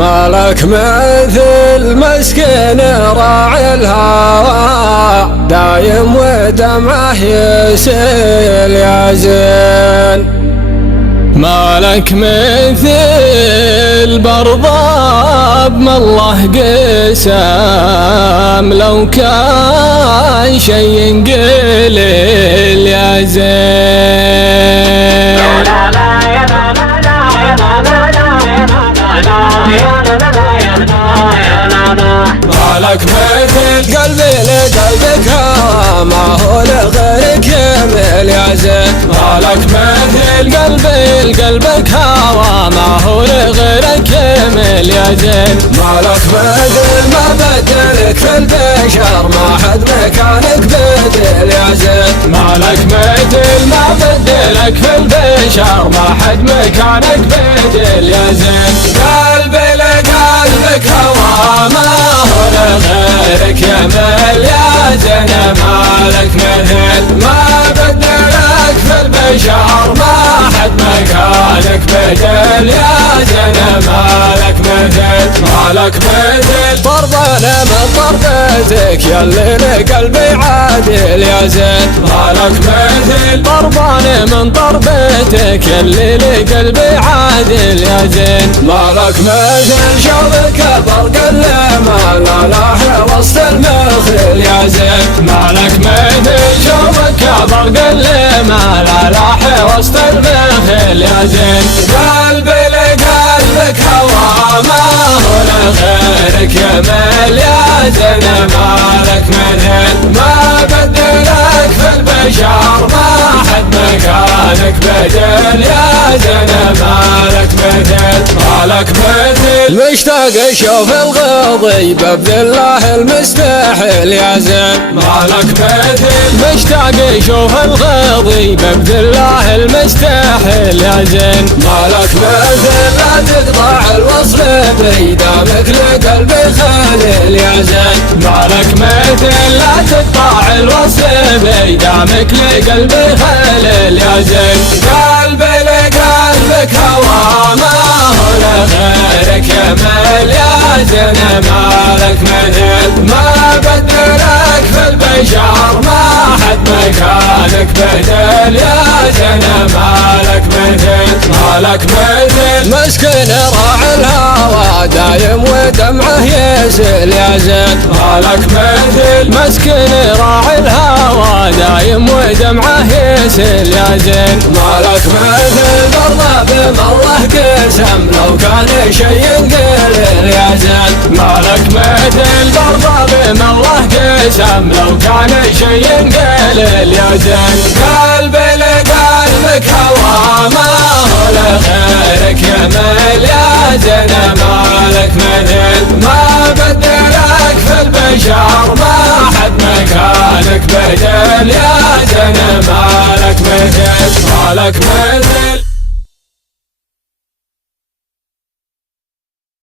مالك مثل مسكين راعي الهوى، دايم ودمعه يسيل يا زين. مالك مثل برضاب ما الله قسم، لو كان شي قليل يا زين. مالك مثل قلبي لقلبك هوى، ما هو لغيرك يميل يا زين. مالك مثل قلبي لقلبك هوى، ما هو لغيرك يميل يا زين. مالك مثل ما بدلك في البشر، ما حد مكانك بدل يا زين. مالك مثل ما بدلك في البشر، ما حد مكانك بدل يا زين. قلبي لقلبك هوى، ما هو لغيرك يميل يا زين. مالك مثل ما بدلك في البشر، ما حد مكانك بدل يا زين. مالك مثل طربنا من طربتك ياللي لقلبي عادل يا زين. مالك مثل طربنا من طربتك ياللي لقلبي عادل يا زين. مالك مثل شوفك برق الليمة لا لاح وسط المخيل يا زين. مالك مثل شوفك برق الليمة لا لاح وسط المخيل يا زين. قلبي لقلبك هوى، ما هو لغيرك يميل يا زين. مالك مثل ما بدلك في البشر، ما حد مكانك بدل يا زين. مالك مثل مشتاق اشوف الغاضي ببذل الله المستحيل يا زين. مالك مثل مشتاق اشوف الغاضي ببذل الله المستحيل يا زين. مالك مثل لا تقطع الوصل بيدامك لقلبي خليل يا زين. مالك مثل لا تقطع الوصل بيدامك لقلبي خليل يا زين. قلبي لقلبك هوى، ما هو لغيرك يميل يا زين. مالك مثل ما بدلك في البشر، ما حد مكانك بدل يا زين. مالك مثل مسكين راعي الهوى، دايم ودمعه يسيل يا زين. مالك مثل مسكين راعي الهوى، دايم ودمعه يسيل يا زين. مالك مثل برضه بمره قسم، لو كان شي قليل يا زين. مالك مثل برضه بمره قسم، لو كان شي قليل يا زين. قلبي لقلبك هوى، ما هو لغيرك يميل يا زين. مالك مثل ما بدلك في البشر، ما حد مكانك بدل يا زين. مالك مثل